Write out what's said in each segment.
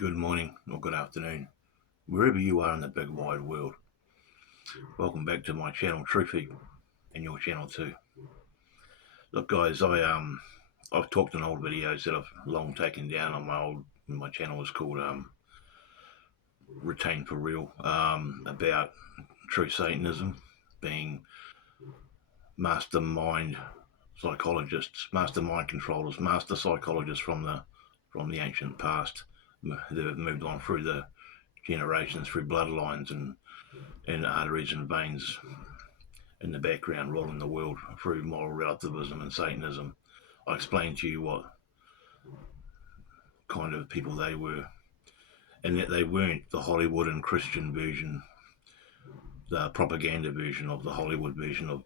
good morning or good afternoon, wherever you are in the big wide world. Welcome back to my channel, Truthie, and your channel too. Look, guys, I've talked in old videos that I've long taken down on my channel is called Retain for Real, about true Satanism, being mastermind psychologists, mastermind controllers, master psychologists from the ancient past that have moved on through the generations, through bloodlines and arteries and veins in the background, ruling the world through moral relativism and Satanism. I explained to you what kind of people they were, and that they weren't the Hollywood and Christian version, the propaganda version of the Hollywood version of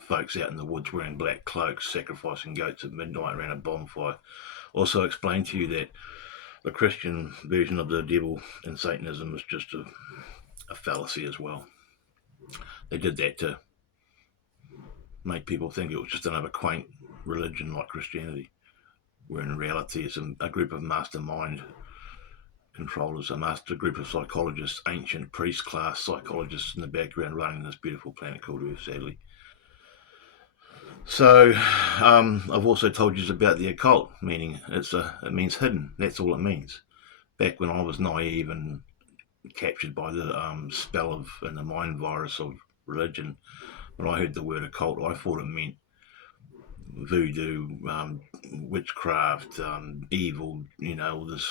folks out in the woods wearing black cloaks, sacrificing goats at midnight around a bonfire. Also explained to you that the Christian version of the devil and Satanism was just a fallacy as well. They did that to make people think it was just another quaint religion like Christianity, where in reality it's a group of mastermind controllers, a group of psychologists, ancient priest class psychologists in the background running this beautiful planet called Earth, sadly. So I've also told you about the occult, meaning it means hidden. That's all it means. Back when I was naive and captured by the spell of and the mind virus of religion, when I heard the word occult, I thought it meant voodoo, witchcraft, evil, all this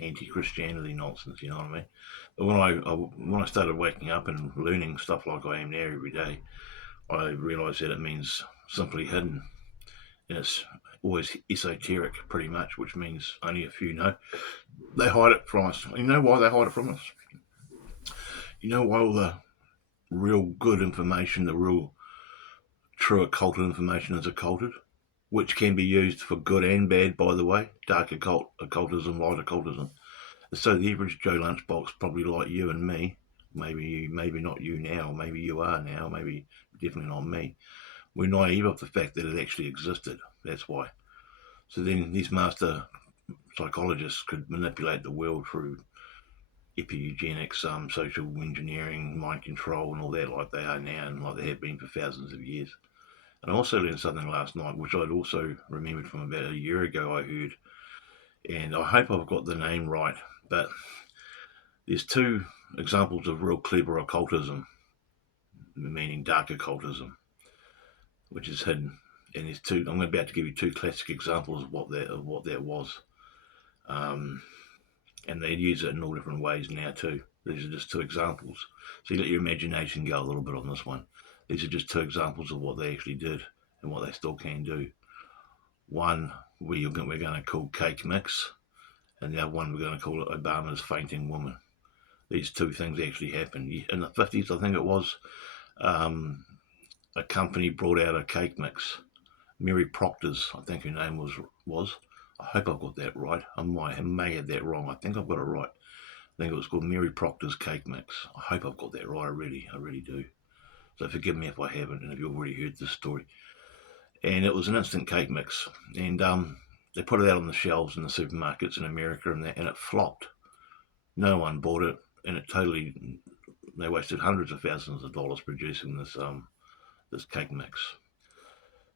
anti-Christianity nonsense, you know what I mean? But when I started waking up and learning stuff like I am now every day, I realised that it means simply hidden. And it's always esoteric, pretty much, which means only a few know. They hide it from us. You know why they hide it from us? You know why all the real good information, the real true occulted information is occulted? Which can be used for good and bad, by the way. Dark occult, occultism, light occultism. So the average Joe Lunchbox, probably like you and me, maybe not you now, maybe you are now, maybe definitely not me, we're naive of the fact that it actually existed. That's why. So then these master psychologists could manipulate the world through eugenics, social engineering, mind control and all that, like they are now and like they have been for thousands of years. And I also learned something last night, which I'd also remembered from about a year ago, I heard. And I hope I've got the name right, but there's two examples of real clever occultism, meaning dark occultism, which is hidden. And there's two. I'm about to give you two classic examples of what that was. And they use it in all different ways now too. These are just two examples. So you let your imagination go a little bit on this one. These are just two examples of what they actually did and what they still can do. One we're going to call cake mix, and the other one we're going to call it Obama's fainting woman. These two things actually happened. In the 50s, I think it was, a company brought out a cake mix. Mary Proctor's, I think her name was. I hope I've got that right. I may have that wrong. I think I've got it right. I think it was called Mary Proctor's cake mix. I hope I've got that right. I really do. So forgive me if I haven't, and if you've already heard this story. And it was an instant cake mix, and they put it out on the shelves in the supermarkets in America, and it flopped. No one bought it, and they wasted hundreds of thousands of dollars producing this cake mix.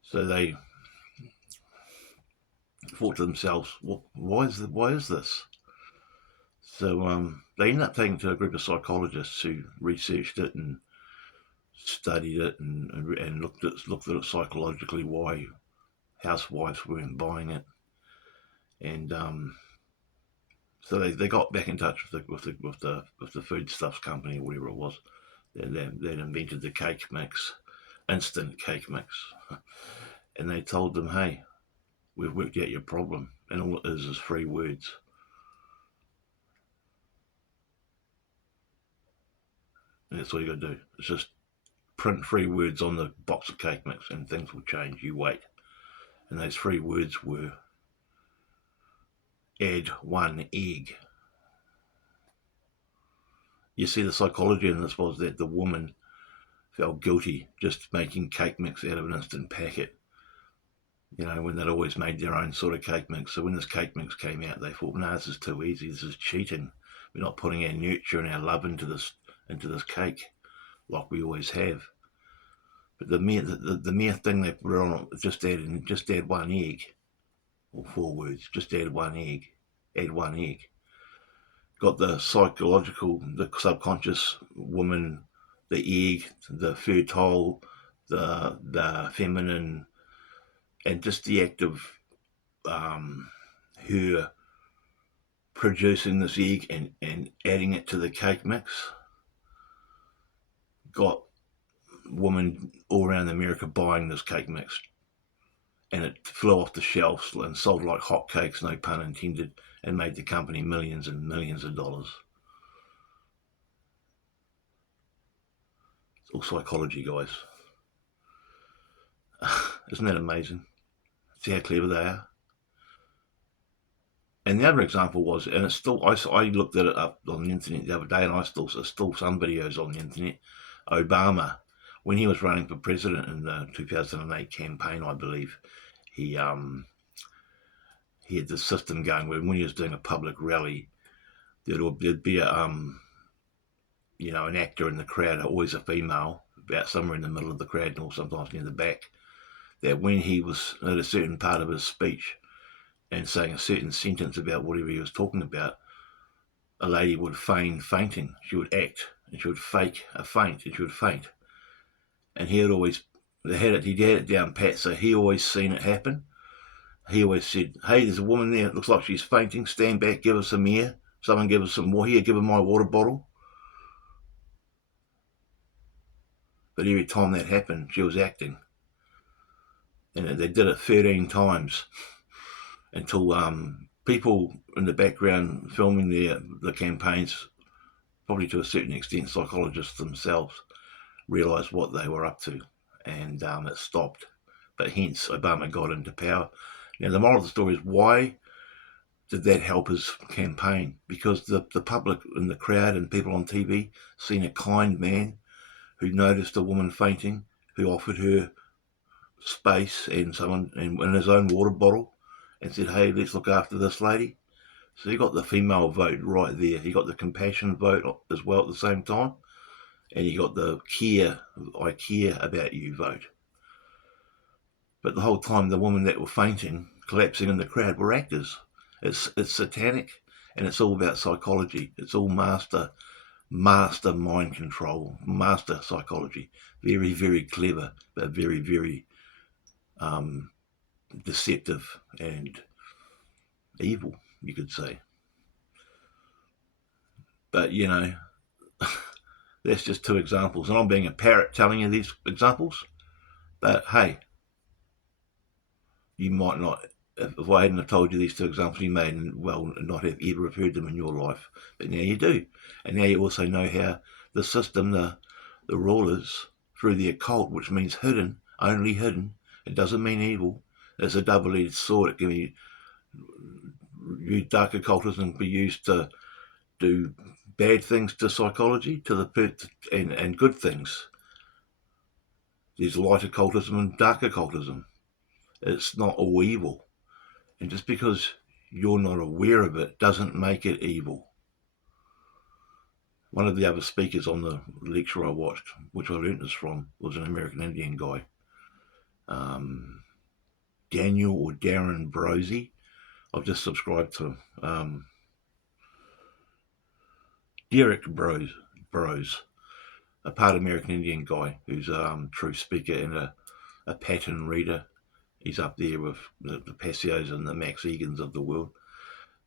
So they thought to themselves, well, why is this? So they ended up taking it to a group of psychologists who researched it and studied it and looked at it psychologically, why housewives weren't buying it, and so they got back in touch with the foodstuffs company or whatever it was that invented the cake mix, instant cake mix, and they told them, hey, we've worked out your problem, and all it is 3 words. And that's all you got to do. It's just print 3 words on the box of cake mix and things will change. You wait. And those 3 words were add 1 egg. You see, the psychology in this was that the woman felt guilty just making cake mix out of an instant packet. You know, when they'd always made their own sort of cake mix. So when this cake mix came out, they thought, no, this is too easy. This is cheating. We're not putting our nurture and our love into this cake like we always have. But the mere thing they put on it, just add one egg, or 4 words, just add one egg. Got the psychological, the subconscious woman, the egg, the fertile, the feminine, and just the act of her producing this egg and adding it to the cake mix got women all around America buying this cake mix, and it flew off the shelves and sold like hotcakes, no pun intended, and made the company millions and millions of dollars. It's all psychology, guys. Isn't that amazing? See how clever they are? And the other example was, and it's still, I looked at it up on the internet the other day, and there's still some videos on the internet. Obama, when he was running for president in the 2008 campaign, I believe, he had this system going where when he was doing a public rally, there'd be an actor in the crowd, always a female, about somewhere in the middle of the crowd or sometimes near the back, that when he was at a certain part of his speech and saying a certain sentence about whatever he was talking about, a lady would feign fainting. She would act, and she would fake a faint, and she would faint. And he had it down pat, so he always seen it happen. He always said, hey, there's a woman there, it looks like she's fainting, stand back, give her some air, someone give her some more, here, give her my water bottle. But every time that happened, she was acting. And they did it 13 times until people in the background filming the campaigns, probably to a certain extent psychologists themselves, realised what they were up to, and it stopped. But hence Obama got into power. Now the moral of the story is, why did that help his campaign? Because the public in the crowd and people on TV seen a kind man who noticed a woman fainting, who offered her space and his own water bottle, and said, hey, let's look after this lady. So he got the female vote right there. He got the compassion vote as well at the same time. And he got the I care about you vote. But the whole time the women that were fainting, collapsing in the crowd, were actors. It's satanic, and it's all about psychology. It's all master mind control, master psychology. Very, very clever, but very, very deceptive and evil, you could say. But, that's just 2 examples. And I'm being a parrot telling you these examples. But, hey, you might not, if I hadn't have told you these 2 examples, you may well not have ever have heard them in your life. But now you do. And now you also know how the system, the rulers, through the occult, which means hidden, only hidden, it doesn't mean evil. It's a double-edged sword. It can be dark occultism be used to do bad things to psychology, and good things. There's light occultism and dark occultism. It's not all evil. And just because you're not aware of it doesn't make it evil. One of the other speakers on the lecture I watched, which I learnt this from, was an American Indian guy. Daniel or Darren Brosey. I've just subscribed to him. Derek Bros, a part American Indian guy who's a true speaker and a pattern reader. He's up there with the Passios and the Max Egans of the world.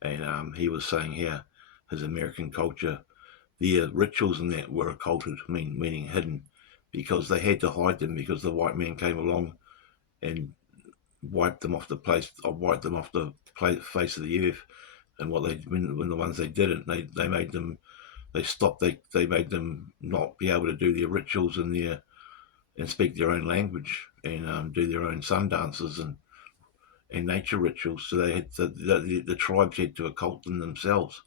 And he was saying how his American culture, their rituals and that were occulted, meaning hidden, because they had to hide them because the white man came along and wiped them off the face of the earth. And when the ones they didn't, they made them, they made them not be able to do their rituals and speak their own language and do their own sun dances and nature rituals. So they had the tribes had to occult them themselves,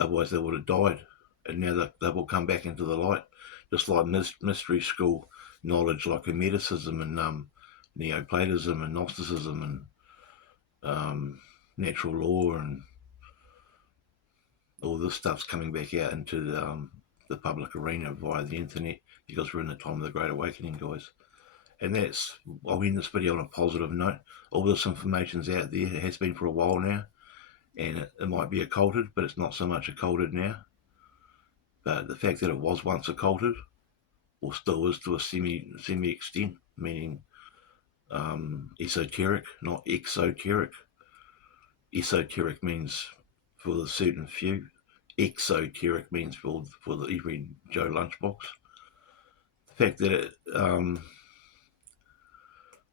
otherwise they would have died. And now they will come back into the light, just like mystery school knowledge, like Hermeticism and Neoplatism and Gnosticism and natural law and all this stuff's coming back out into the public arena via the internet because we're in the time of the Great Awakening, guys. And that's, I'll end this video on a positive note. All this information's out there. It has been for a while now. And it might be occulted, but it's not so much occulted now. But the fact that it was once occulted, or still is to a semi extent, meaning esoteric, not exoteric. Esoteric means for the certain few. Exoteric means for the every Joe lunchbox. The fact that it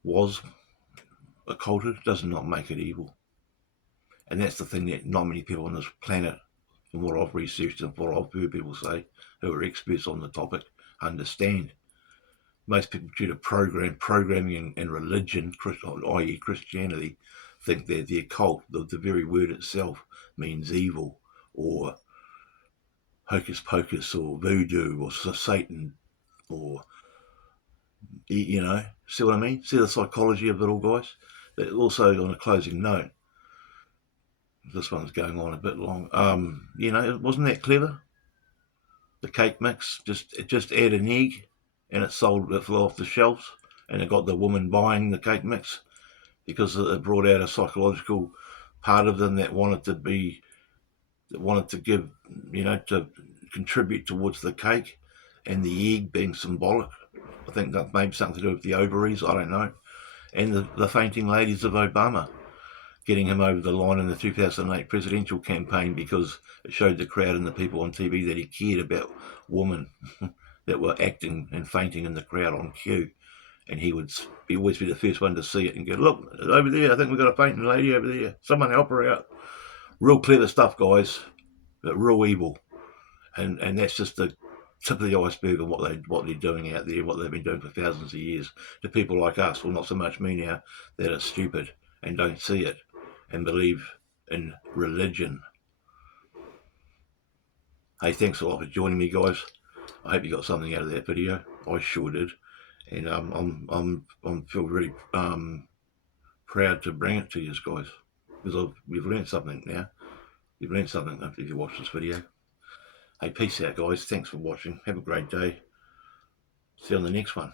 was occulted does not make it evil. And that's the thing that not many people on this planet, from what I've researched and what I've heard people say, who are experts on the topic, understand. Most people, due to programming and religion, i.e. Christianity, think that the occult, the very word itself, means evil, or hocus pocus, or voodoo, or Satan, or, you know, see what I mean? See the psychology of it all, guys? But also, on a closing note, this one's going on a bit long. You know, wasn't that clever? The cake mix, just add an egg, and it flew off the shelves, and it got the woman buying the cake mix because it brought out a psychological part of them that wanted to give, you know, to contribute towards the cake, and the egg being symbolic. I think that maybe something to do with the ovaries, I don't know. And the fainting ladies of Obama, getting him over the line in the 2008 presidential campaign because it showed the crowd and the people on TV that he cared about women that were acting and fainting in the crowd on cue. And he would always be the first one to see it and go, look, over there, I think we've got a fainting lady over there. Someone help her out. Real clever stuff, guys, but real evil. And that's just the tip of the iceberg of what they're doing out there, what they've been doing for thousands of years. To people like us, well, not so much me now, that are stupid and don't see it and believe in religion. Hey, thanks a lot for joining me, guys. I hope you got something out of that video. I sure did, and I'm feel really proud to bring it to you guys because we've learned something now. You've learned something if you watch this video. Hey, peace out, guys. Thanks for watching. Have a great day. See you on the next one.